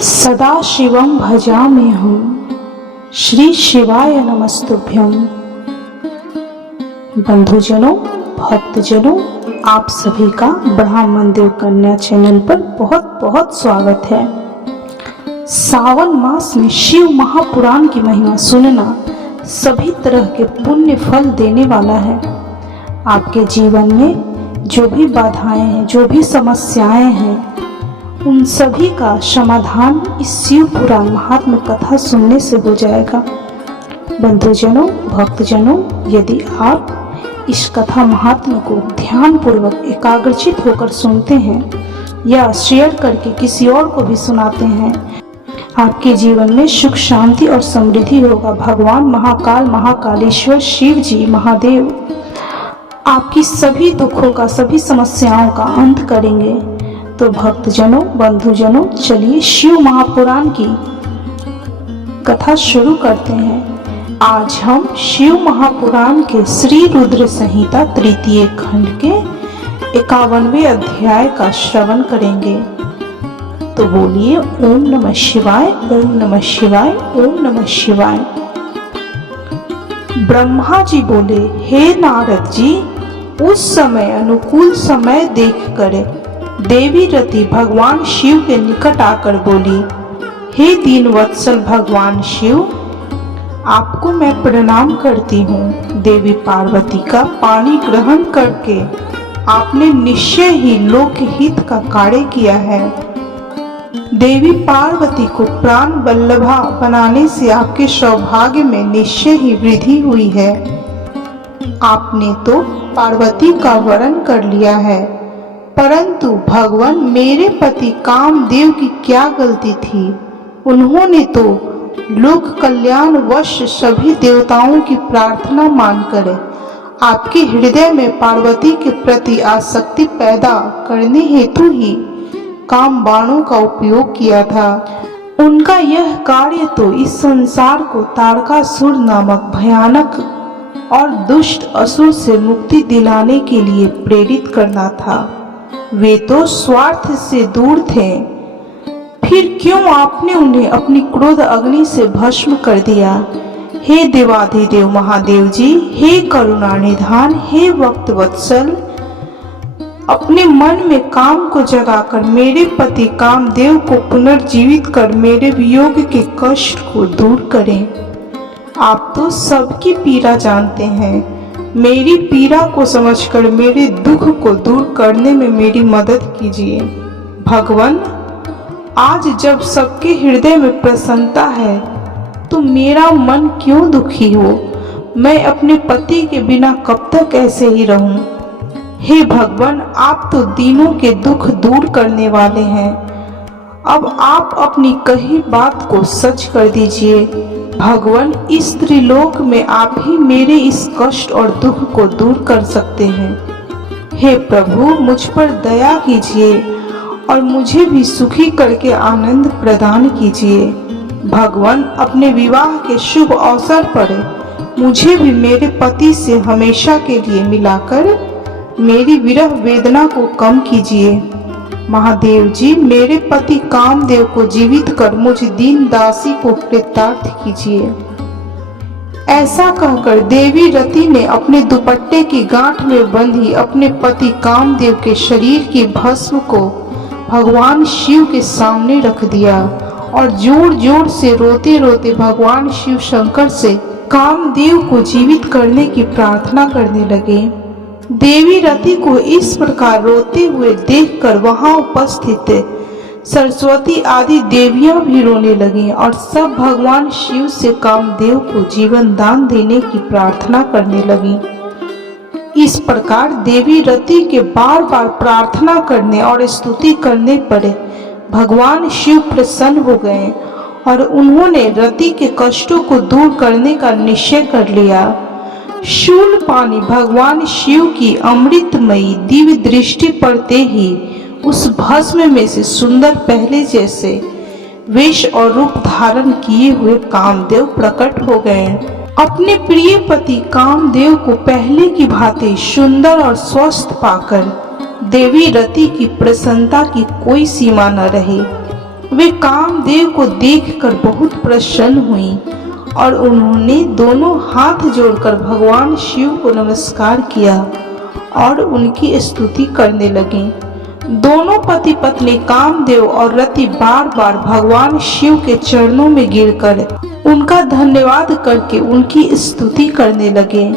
सदा शिवम भजाम्यहम्, श्री शिवाय नमस्तुभ्यम। बंधुजनों, भक्तजनों, आप सभी का ब्राह्मण देव कन्या चैनल पर बहुत बहुत स्वागत है। सावन मास में शिव महापुराण की महिमा सुनना सभी तरह के पुण्य फल देने वाला है। आपके जीवन में जो भी बाधाएं हैं, जो भी समस्याएं हैं, उन सभी का समाधान इस शिव पुराण महात्म्य कथा सुनने से हो जाएगा। बंधुजनों, भक्तजनों, यदि आप इस कथा महात्म्य को ध्यान पूर्वक एकाग्रचित होकर सुनते हैं या शेयर करके किसी और को भी सुनाते हैं, आपके जीवन में सुख, शांति और समृद्धि होगा। भगवान महाकाल, महाकालेश्वर शिव जी, महादेव आपकी सभी दुखों का, सभी समस्याओं का अंत करेंगे। तो भक्तजनों, बंधुजनों, चलिए शिव महापुराण की कथा शुरू करते हैं। आज हम शिव महापुराण के श्री रुद्र संहिता तृतीय खंड के 51वें अध्याय का श्रवण करेंगे। तो बोलिए ओम नमः शिवाय, ओम नमः शिवाय, ओम नमः शिवाय। ब्रह्मा जी बोले, हे नारद जी, उस समय अनुकूल समय देख कर देवी रति भगवान शिव के निकट आकर बोली, हे दीन वत्सल भगवान शिव, आपको मैं प्रणाम करती हूँ। देवी पार्वती का पानी ग्रहण करके आपने निश्चय ही लोक हित का कार्य किया है। देवी पार्वती को प्राण वल्लभा बनाने से आपके सौभाग्य में निश्चय ही वृद्धि हुई है। आपने तो पार्वती का वरण कर लिया है, परंतु भगवान मेरे पति कामदेव की क्या गलती थी? उन्होंने तो लोक कल्याण वश सभी देवताओं की प्रार्थना मानकर आपके हृदय में पार्वती के प्रति आसक्ति पैदा करने हेतु ही काम बाणों का उपयोग किया था। उनका यह कार्य तो इस संसार को तारकासुर नामक भयानक और दुष्ट असुर से मुक्ति दिलाने के लिए प्रेरित करना था। वे तो स्वार्थ से दूर थे, फिर क्यों आपने उन्हें अपनी क्रोध अग्नि से भस्म कर दिया? हे देवाधिदेव महादेव जी, हे करुणा निधान, हे भक्त वत्सल, अपने मन में काम को जगाकर मेरे पति कामदेव को पुनर्जीवित कर मेरे वियोग के कष्ट को दूर करें। आप तो सबकी पीड़ा जानते हैं, मेरी पीड़ा को समझकर मेरे दुख को दूर करने में मेरी मदद कीजिए। भगवान, आज जब सबके हृदय में प्रसन्नता है तो मेरा मन क्यों दुखी हो? मैं अपने पति के बिना कब तक ऐसे ही रहूं? हे भगवान, आप तो दीनों के दुख दूर करने वाले हैं। अब आप अपनी कही बात को सच कर दीजिए। भगवान, इस त्रिलोक में आप ही मेरे इस कष्ट और दुख को दूर कर सकते हैं। हे प्रभु, मुझ पर दया कीजिए और मुझे भी सुखी करके आनंद प्रदान कीजिए। भगवान, अपने विवाह के शुभ अवसर पर मुझे भी मेरे पति से हमेशा के लिए मिलाकर मेरी विरह वेदना को कम कीजिए। महादेव जी, मेरे पति कामदेव को जीवित कर मुझ दीन दासी को कृतार्थ कीजिए। ऐसा कहकर देवी रति ने अपने दुपट्टे की गांठ में बंधी अपने पति कामदेव के शरीर की भस्म को भगवान शिव के सामने रख दिया और जोर जोर से रोते रोते भगवान शिव शंकर से कामदेव को जीवित करने की प्रार्थना करने लगे। देवी रति को इस प्रकार रोते हुए देखकर वहां उपस्थित सरस्वती आदि देवियां भी रोने लगीं और सब भगवान शिव से कामदेव को जीवन दान देने की प्रार्थना करने लगीं। इस प्रकार देवी रति के बार बार प्रार्थना करने और स्तुति करने पर भगवान शिव प्रसन्न हो गए और उन्होंने रति के कष्टों को दूर करने का निश्चय कर लिया। शूल पानी भगवान शिव की अमृतमयी दिव्य दृष्टि पड़ते ही उस भस्म में से सुंदर पहले जैसे वेश और रूप धारण किए हुए कामदेव प्रकट हो गए। अपने प्रिय पति कामदेव को पहले की भांति सुंदर और स्वस्थ पाकर देवी रति की प्रसन्नता की कोई सीमा न रही। वे कामदेव को देखकर बहुत प्रसन्न हुई और उन्होंने दोनों हाथ जोड़कर भगवान शिव को नमस्कार किया और उनकी स्तुति करने लगी। दोनों पति पत्नी कामदेव और रति बार बार भगवान शिव के चरणों में गिरकर उनका धन्यवाद करके उनकी स्तुति करने लगे।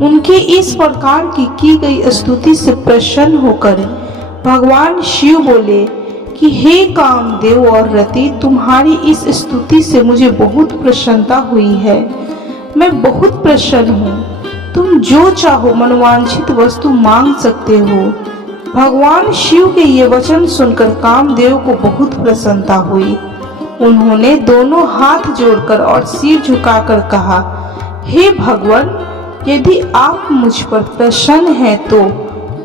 उनके इस प्रकार की गई स्तुति से प्रसन्न होकर भगवान शिव बोले कि हे कामदेव और रति, तुम्हारी इस स्तुति से मुझे बहुत प्रसन्नता हुई है। मैं बहुत प्रसन्न हूँ। तुम जो चाहो मनोवांछित वस्तु मांग सकते हो। भगवान शिव के ये वचन सुनकर कामदेव को बहुत प्रसन्नता हुई। उन्होंने दोनों हाथ जोड़कर और सिर झुकाकर कहा, हे भगवान, यदि आप मुझ पर प्रसन्न हैं तो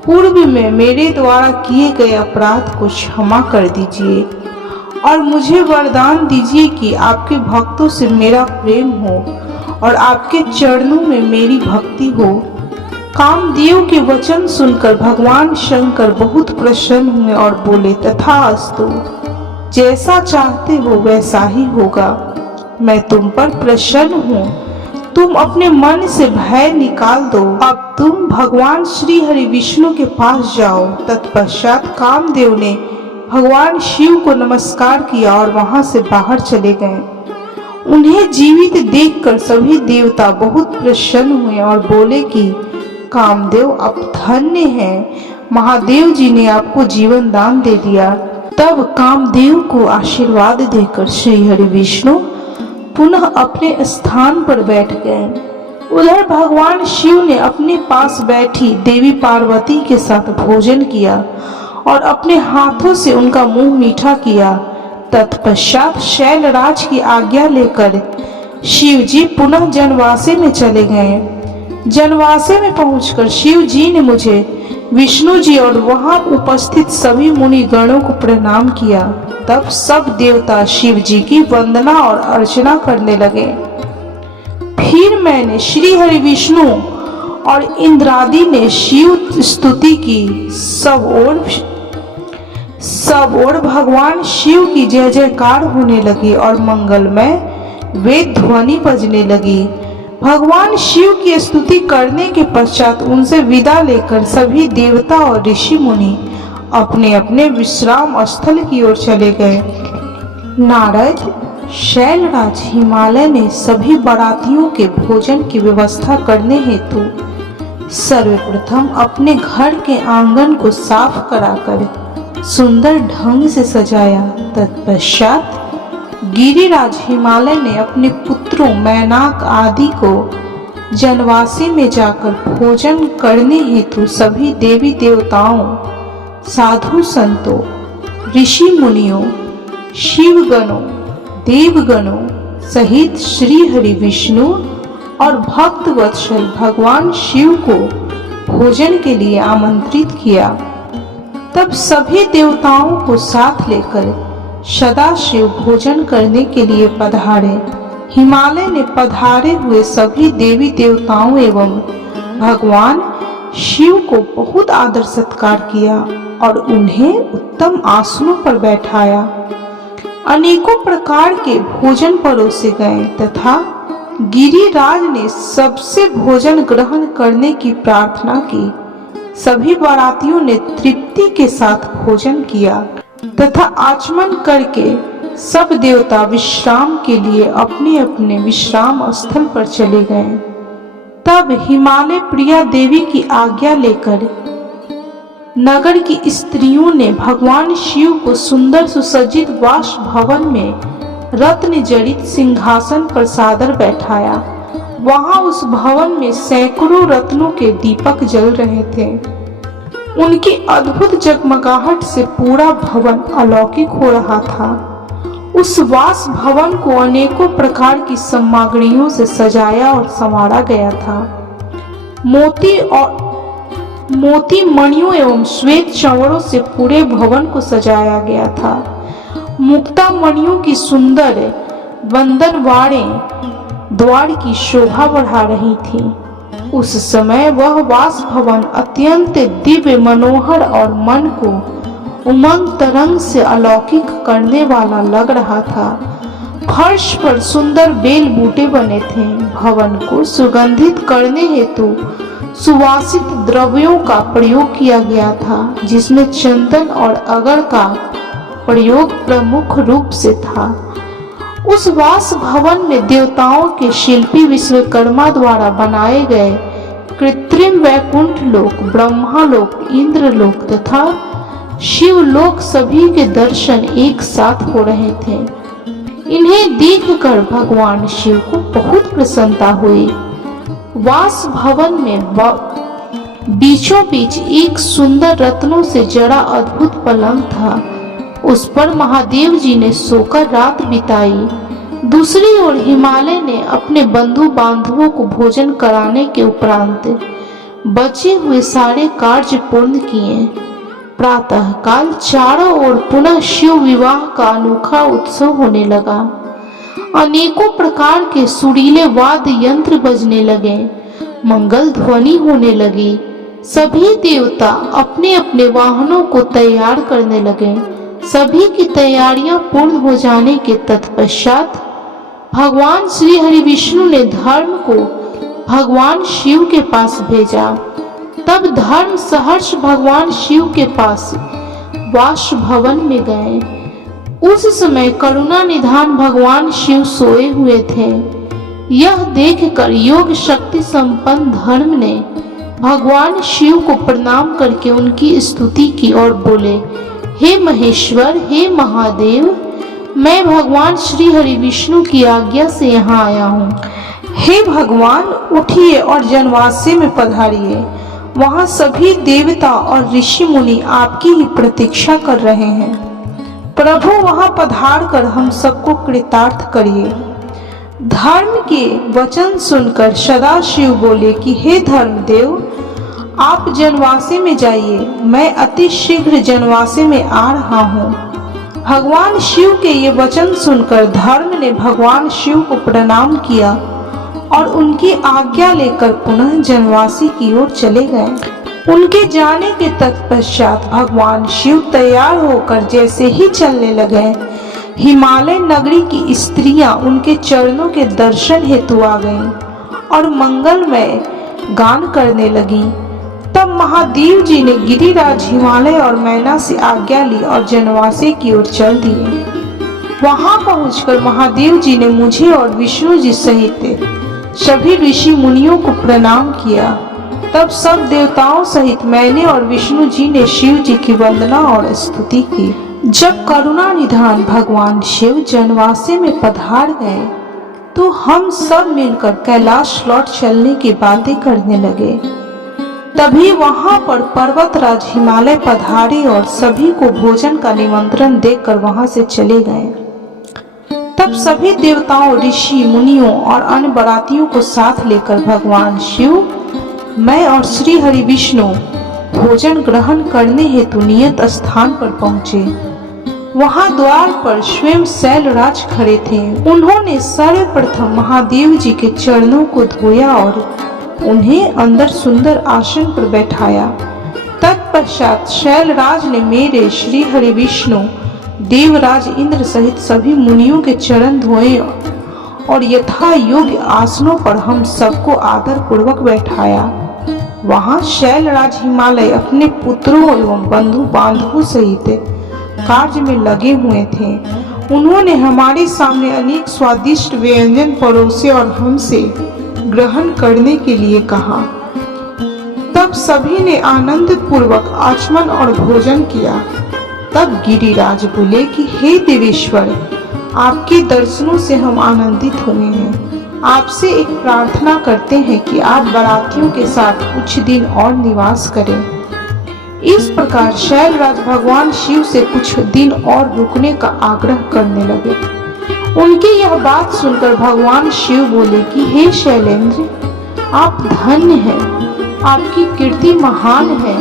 पूर्व में मेरे द्वारा किए गए अपराध को क्षमा कर दीजिए और मुझे वरदान दीजिए कि आपके भक्तों से मेरा प्रेम हो और आपके चरणों में मेरी भक्ति हो। कामदेव के वचन सुनकर भगवान शंकर बहुत प्रसन्न हुए और बोले, तथास्तु, जैसा चाहते हो वैसा ही होगा। मैं तुम पर प्रसन्न हूँ। तुम अपने मन से भय निकाल दो। अब तुम भगवान श्री हरि विष्णु के पास जाओ। तत्पश्चात कामदेव ने भगवान शिव को नमस्कार किया और वहां से बाहर चले गए। उन्हें जीवित देखकर सभी देवता बहुत प्रसन्न हुए और बोले कि कामदेव आप धन्य हैं, महादेव जी ने आपको जीवन दान दे दिया। तब कामदेव को आशीर्वाद देकर श्री हरि विष्णु पुनः अपने स्थान पर बैठ गए। उधर भगवान शिव ने अपने पास बैठी देवी पार्वती के साथ भोजन किया और अपने हाथों से उनका मुंह मीठा किया। तत्पश्चात शैलराज की आज्ञा लेकर शिव जी पुनः जनवासे में चले गए। जनवासे में पहुंचकर शिव जी ने मुझे विष्णु जी और वहां उपस्थित सभी मुनि गणों को प्रणाम किया। तब सब देवता शिव जी की वंदना और अर्चना करने लगे। फिर मैंने श्री हरि विष्णु और इंद्रादि ने शिव स्तुति की। सब ओर भगवान शिव की जय जयकार होने लगी और मंगलमय वेद ध्वनि बजने लगी। भगवान शिव की स्तुति करने के पश्चात उनसे विदा लेकर सभी देवता और ऋषि मुनि अपने अपने विश्राम स्थल की ओर चले गए। नारद, शैलराज, हिमालय ने सभी बारातियों के भोजन की व्यवस्था करने हेतु सर्वप्रथम अपने घर के आंगन को साफ कराकर सुंदर ढंग से सजाया। तत्पश्चात गिरिराज हिमालय ने अपने पुत्रों मैनाक आदि को जनवासी में जाकर भोजन करने हेतु सभी देवी देवताओं, साधु संतों, ऋषि मुनियों, शिवगणों, देवगणों सहित श्री हरि विष्णु और भक्त वत्सल भगवान शिव को भोजन के लिए आमंत्रित किया। तब सभी देवताओं को साथ लेकर सदाशिव भोजन करने के लिए पधारे। हिमालय ने पधारे हुए सभी देवी देवताओं एवं भगवान शिव को बहुत आदर सत्कार किया और उन्हें उत्तम आसनों पर बैठाया। अनेकों प्रकार के भोजन परोसे गए तथा गिरिराज ने सबसे भोजन ग्रहण करने की प्रार्थना की। सभी बारातियों ने तृप्ति के साथ भोजन किया तथा आचमन करके सब देवता विश्राम के लिए अपने अपने विश्राम स्थल पर चले गए। तब हिमालय प्रिया देवी की आज्ञा लेकर नगर की स्त्रियों ने भगवान शिव को सुंदर सुसज्जित वास भवन में रत्न जड़ित सिंहासन पर सादर बैठाया। वहां उस भवन में सैकड़ों रत्नों के दीपक जल रहे थे। उनकी अद्भुत जगमगाहट से पूरा भवन अलौकिक हो रहा था। उस वास भवन को अनेकों प्रकार की सामग्रियों से सजाया और संवारा गया था। मोती मणियों एवं श्वेत चंवरों से पूरे भवन को सजाया गया था। मुक्ता मणियों की सुंदर बंधनवाड़ें द्वार की शोभा बढ़ा रही थी। उस समय वह वास भवन अत्यंत दिव्य, मनोहर और मन को उमंग तरंग से अलौकिक करने वाला लग रहा था। फर्श पर सुंदर बेल बूटे बने थे। भवन को सुगंधित करने हेतु सुवासित द्रव्यों का प्रयोग किया गया था, जिसमें चंदन और अगर का प्रयोग प्रमुख रूप से था। उस वास भवन में देवताओं के शिल्पी विश्वकर्मा द्वारा बनाए गए कृत्रिम वैकुंठ लोक, ब्रह्मालोक, इंद्रलोक तथा शिवलोक सभी के दर्शन एक साथ हो रहे थे। इन्हें देखकर भगवान शिव को बहुत प्रसन्नता हुई। वास भवन में बीचों बीच एक सुंदर रत्नों से जड़ा अद्भुत पलंग था। उस पर महादेव जी ने सोकर रात बिताई। दूसरी ओर हिमालय ने अपने बंधु बांधवों को भोजन कराने के उपरांत बचे हुए सारे कार्य पूर्ण किए। प्रातः काल चारों ओर पुनः शिव विवाह का अनोखा उत्सव होने लगा। अनेकों प्रकार के सुरीले वाद्य यंत्र बजने लगे, मंगल ध्वनि होने लगी। सभी देवता अपने अपने वाहनों को तैयार करने लगे। सभी की तैयारियां पूर्ण हो जाने के तत्पश्चात भगवान श्री हरि विष्णु ने धर्म को भगवान शिव के पास भेजा। तब धर्म सहर्ष भगवान शिव के पास वास भवन में गए। उस समय करुणा निधान भगवान शिव सोए हुए थे। यह देखकर योग शक्ति संपन्न धर्म ने भगवान शिव को प्रणाम करके उनकी स्तुति की और बोले, हे महेश्वर, हे महादेव, मैं भगवान श्री हरि विष्णु की आज्ञा से यहाँ आया हूँ। हे भगवान, उठिए और जनवासी में पधारिए। वहाँ सभी देवता और ऋषि मुनि आपकी ही प्रतीक्षा कर रहे हैं। प्रभु वहाँ पधार कर हम सबको कृतार्थ करिए। धर्म के वचन सुनकर सदाशिव बोले कि हे धर्मदेव, आप जनवासी में जाइए, मैं अति शीघ्र जनवासी में आ रहा हूँ। भगवान शिव के ये वचन सुनकर धर्म ने भगवान शिव को प्रणाम किया और उनकी आज्ञा लेकर पुनः जनवासी की ओर चले गए। उनके जाने के तत्पश्चात भगवान शिव तैयार होकर जैसे ही चलने लगे, हिमालय नगरी की स्त्रियां उनके चरणों के दर्शन हेतु आ गईं और मंगलमय गान करने लगी। तब महादेव जी ने गिरिराज, हिमालय और मैना से आज्ञा ली और जनवासी की ओर चल दिए। वहां पहुंचकर महादेव जी ने मुझे और विष्णु जी सहित सभी ऋषि मुनियों को प्रणाम किया। तब सब देवताओं सहित मैंने और विष्णु जी ने शिव जी की वंदना और स्तुति की। जब करुणा निधान भगवान शिव जनवासी में पधार गए तो हम सब मिलकर कैलाश लौट चलने की बातें करने लगे। तभी वहां पर पर्वतराज हिमालय पधारे और सभी को भोजन का निमंत्रण देकर वहां से चले गए। तब सभी देवताओं, ऋषि मुनियों और अन्य बारातियों को साथ लेकर भगवान शिव, मैं और श्री हरि विष्णु भोजन ग्रहण करने हेतु नियत स्थान पर पहुंचे। वहां द्वार पर स्वयं शैलराज खड़े थे। उन्होंने सर्वप्रथम महादेव जी के चरणों को धोया और उन्हें अंदर सुंदर आसन पर बैठाया। तत्पश्चात शैलराज ने मेरे श्री हरि विष्णु, देवराज इंद्र सहित सभी मुनियों के चरण धोए और यथा योग्य आसनों पर हम सबको आदर पूर्वक बैठाया। वहां शैलराज हिमालय अपने पुत्रों एवं बंधु बांधवों सहित कार्य में लगे हुए थे। उन्होंने हमारे सामने अनेक स्वादिष्ट व्यंजन परोसे और हमसे ग्रहण करने के लिए कहा। तब सभी ने आनंद पूर्वक आचमन और भोजन किया। तब गिरिराज बोले कि हे देवेश्वर, आपके दर्शनों से हम आनंदित हुए हैं। आपसे एक प्रार्थना करते हैं कि आप बारातियों के साथ कुछ दिन और निवास करें। इस प्रकार शैलराज भगवान शिव से कुछ दिन और रुकने का आग्रह करने लगे। उनकी यह बात सुनकर भगवान शिव बोले कि हे शैलेंद्र, आप धन्य हैं, आपकी कीर्ति महान है,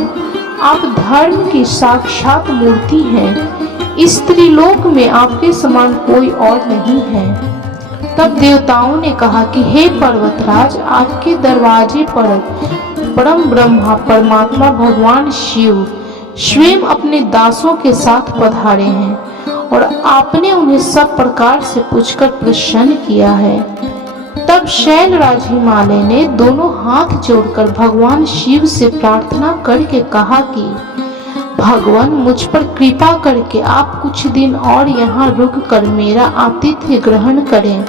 आप धर्म की साक्षात मूर्ति हैं। इस त्रिलोक में आपके समान कोई और नहीं है। तब देवताओं ने कहा कि हे पर्वतराज, आपके दरवाजे पर परम ब्रह्मा परमात्मा भगवान शिव स्वयं अपने दासों के साथ पधारे हैं और आपने उन्हें सब प्रकार से पूछकर प्रसन्न किया है। तब शैलराज हिमालय ने दोनों हाथ जोड़कर भगवान शिव से प्रार्थना करके कहा कि भगवान, मुझ पर कृपा करके आप कुछ दिन और यहाँ रुक कर मेरा आतिथ्य ग्रहण करें।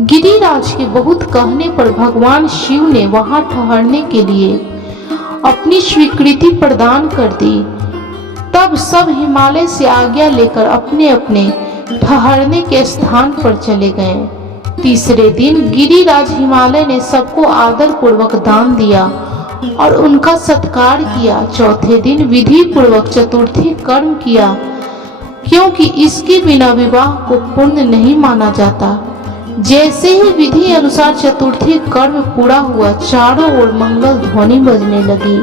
गिरिराज के बहुत कहने पर भगवान शिव ने वहां ठहरने के लिए अपनी स्वीकृति प्रदान कर दी। तब सब हिमालय से आज्ञा लेकर अपने अपने ठहरने के स्थान पर चले गए। तीसरे दिन गिरिराज हिमालय ने सबको आदर पूर्वक दान दिया और उनका सत्कार किया। चौथे दिन विधि पूर्वक चतुर्थी कर्म किया, क्योंकि इसके बिना विवाह को पूर्ण नहीं माना जाता। जैसे ही विधि अनुसार चतुर्थी कर्म पूरा हुआ, चारों ओर मंगल ध्वनि बजने लगी,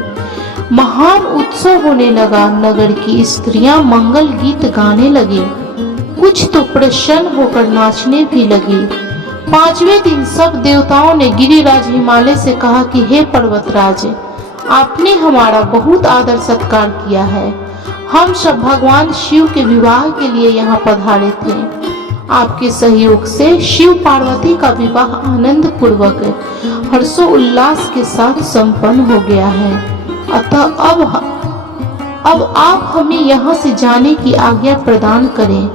महान उत्सव होने लगा। नगर की स्त्रियां मंगल गीत गाने लगी, कुछ तो प्रसन्न होकर नाचने भी लगी। पांचवें दिन सब देवताओं ने गिरिराज हिमालय से कहा कि हे पर्वतराज, आपने हमारा बहुत आदर सत्कार किया है। हम सब भगवान शिव के विवाह के लिए यहाँ पधारे थे। आपके सहयोग से शिव पार्वती का विवाह आनंद पूर्वक हर्षोल्लास के साथ संपन्न हो गया है। अतः अब आप हमें यहाँ से जाने की आज्ञा प्रदान करें।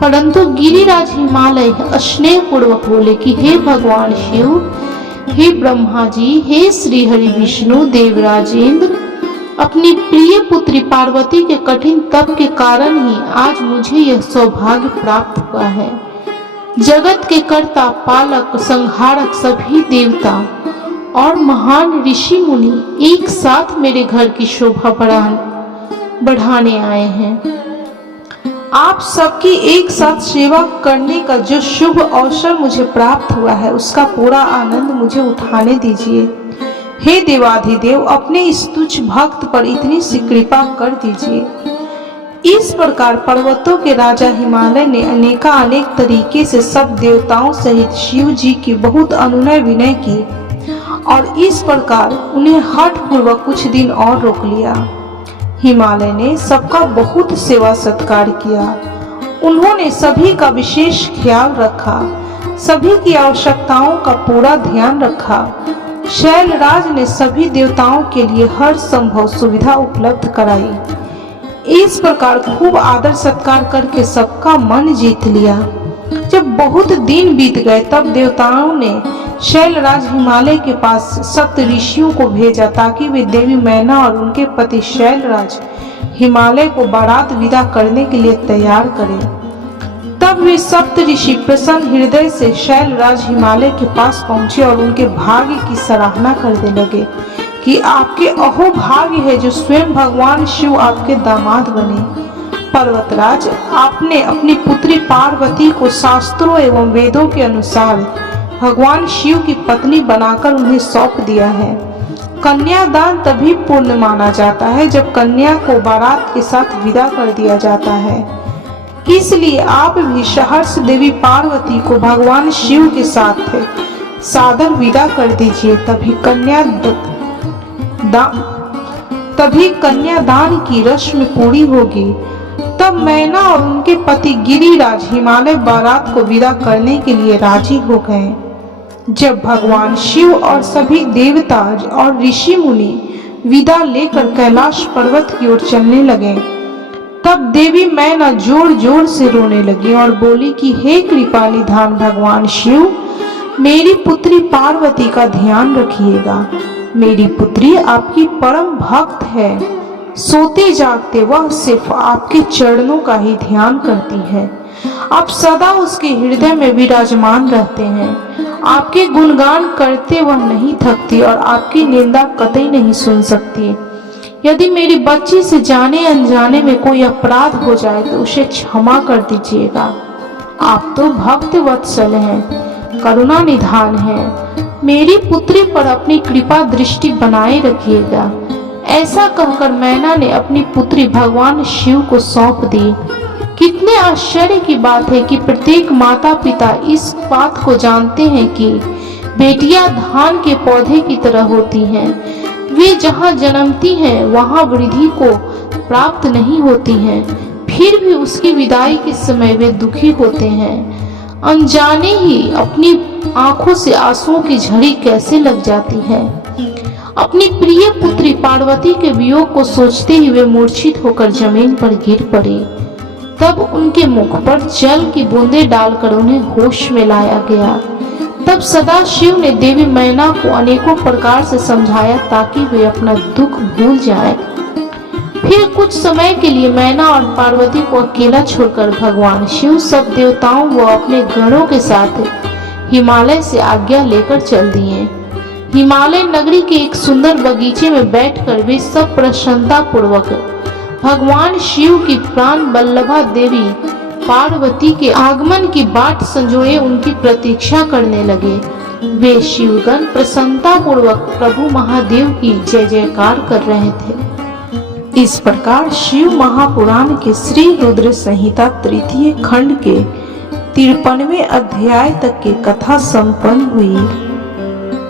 परंतु गिरिराज हिमालय स्नेह पूर्वक बोले कि हे भगवान शिव, हे ब्रह्मा जी, हे श्री हरि विष्णु देवराजेंद्र, अपनी प्रिय पुत्री पार्वती के कठिन तप के कारण ही आज मुझे यह सौभाग्य प्राप्त हुआ है। जगत के कर्ता, पालक, संहारक सभी देवता और महान ऋषि मुनि एक साथ मेरे घर की शोभा बढ़ाने आए हैं। आप सबकी एक साथ सेवा करने का जो शुभ अवसर मुझे प्राप्त हुआ है, उसका पूरा आनंद मुझे उठाने दीजिए। हे देवाधिदेव, अपने इस तुच्छ भक्त पर इतनी सी कृपा कर दीजिए। इस प्रकार पर्वतों के राजा हिमालय ने अनेक तरीके से सब देवताओं सहित शिव जी की बहुत अनुनय विनय की और इस प्रकार उन्हें हठ पूर्वक कुछ दिन और रोक लिया। हिमालय ने सबका बहुत सेवा सत्कार किया। उन्होंने सभी का विशेष ख्याल रखा, सभी की आवश्यकताओं का पूरा ध्यान रखा। शैलराज ने सभी देवताओं के लिए हर संभव सुविधा उपलब्ध कराई। इस प्रकार खूब आदर सत्कार करके सबका मन जीत लिया। जब बहुत दिन बीत गए तब देवताओं ने शैलराज हिमालय के पास सप्त ऋषियों को भेजा ताकि वे देवी मैना और उनके पति शैलराज हिमालय को बारात विदा करने के लिए तैयार करें। तब वे सप्त ऋषि प्रसन्न हृदय से शैलराज हिमालय के पास पहुंचे और उनके भाग्य की सराहना करने लगे कि आपके अहो भाग्य है जो स्वयं भगवान शिव आपके दामाद बने। पर्वतराज, आपने अपनी पुत्री पार्वती को शास्त्रों एवं वेदों के अनुसार भगवान शिव की पत्नी बनाकर उन्हें सौंप दिया है। कन्यादान तभी पूर्ण माना जाता है जब कन्या को बारात के साथ विदा कर दिया जाता है। इसलिए आप भी सहर्ष देवी पार्वती को भगवान शिव के साथ सादर विदा कर दीजिए। तभी कन्यादान की रस्म पूरी होगी। तब मैना और उनके पति गिरिराज हिमालय बारात को विदा करने के लिए राजी हो गए। जब भगवान शिव और सभी देवता और ऋषि मुनि विदा लेकर कैलाश पर्वत की ओर चलने लगे, तब देवी मैना जोर जोर से रोने लगी और बोली कि हे कृपा निधान भगवान शिव, मेरी पुत्री पार्वती का ध्यान रखिएगा। मेरी पुत्री आपकी परम भक्त है। सोते जागते वह सिर्फ आपके चरणों का ही ध्यान करती है। आप सदा उसके हृदय में विराजमान रहते हैं। आपके गुणगान करते वह नहीं थकती और आपकी निंदा कतई नहीं सुन सकती। यदि मेरी बच्ची से जाने अनजाने में कोई अपराध हो जाए तो उसे क्षमा कर दीजिएगा। आप तो भक्त वत्सल हैं, करुणा निधान हैं। मेरी पुत्री पर अपनी कृपा दृष्टि बनाए रखिएगा। ऐसा कहकर मैना ने अपनी पुत्री भगवान शिव को सौंप दी। कितने आश्चर्य की बात है कि प्रत्येक माता पिता इस बात को जानते हैं कि बेटियां धान के पौधे की तरह होती हैं। वे जहां जन्मती हैं वहां वृद्धि को प्राप्त नहीं होती हैं, फिर भी उसकी विदाई के समय वे दुखी होते हैं। अनजाने ही अपनी आंखों से आंसुओं की झड़ी कैसे लग जाती है। अपनी प्रिय पुत्री पार्वती के वियोग को सोचते ही वे मूर्छित होकर जमीन पर गिर पड़ी। तब उनके मुख पर जल की बूंदें डालकर उन्हें होश में लाया गया। तब सदाशिव ने देवी मैना को अनेकों प्रकार से समझाया ताकि वे अपना दुख भूल जाएं। फिर कुछ समय के लिए मैना और पार्वती को अकेला छोड़कर भगवान शिव सब देवताओं व अपने गणों के साथ हिमालय से आज्ञा लेकर चल दिए। हिमालय नगरी के एक सुंदर बगीचे में बैठकर वे सब प्रसन्नता पूर्वक भगवान शिव की प्राण वल्लभा देवी पार्वती के आगमन की बाट संजोए उनकी प्रतीक्षा करने लगे। वे शिवगण प्रसन्नता पूर्वक प्रभु महादेव की जय जयकार कर रहे थे। इस प्रकार शिव महापुराण के श्री रुद्र संहिता तृतीय खंड के 53वें अध्याय तक की कथा संपन्न हुई।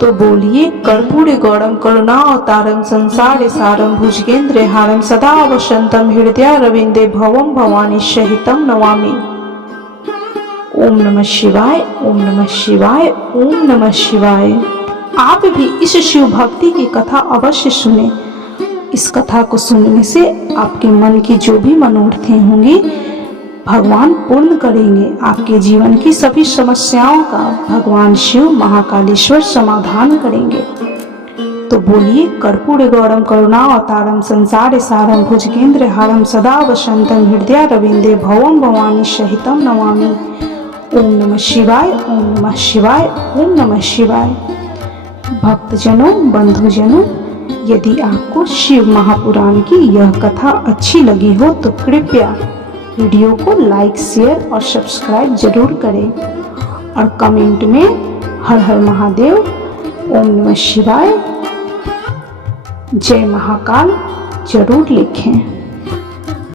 तो बोलिए कर्पूर गौरम करुणावतारम संसार सारम भुजगेंद्र हारम सदा वसंतम हृदय रविंदे भवम भवानी सहितम नमामि। ओम नमः शिवाय, ओम नमः शिवाय, ओम नमः शिवाय। आप भी इस शिव भक्ति की कथा अवश्य सुने। इस कथा को सुनने से आपके मन की जो भी मनोरथें होंगी भगवान पूर्ण करेंगे। आपके जीवन की सभी समस्याओं का भगवान शिव महाकालेश्वर समाधान करेंगे। तो बोलिए कर्पूर गौरम करुणावतारम संसार सारम भुजगेंद्र हारम सदा वसंतम हृदय रविंदे भवम भवानी सहितम नमामि। ओम नमः शिवाय, ओम नमः शिवाय, ओम नमः शिवाय। भक्तजनों, बंधुजनों, यदि आपको शिव महापुराण की यह कथा अच्छी लगी हो तो कृपया वीडियो को लाइक, शेयर और सब्सक्राइब जरूर करें और कमेंट में हर हर महादेव, ओम नमः शिवाय, जय महाकाल जरूर लिखें।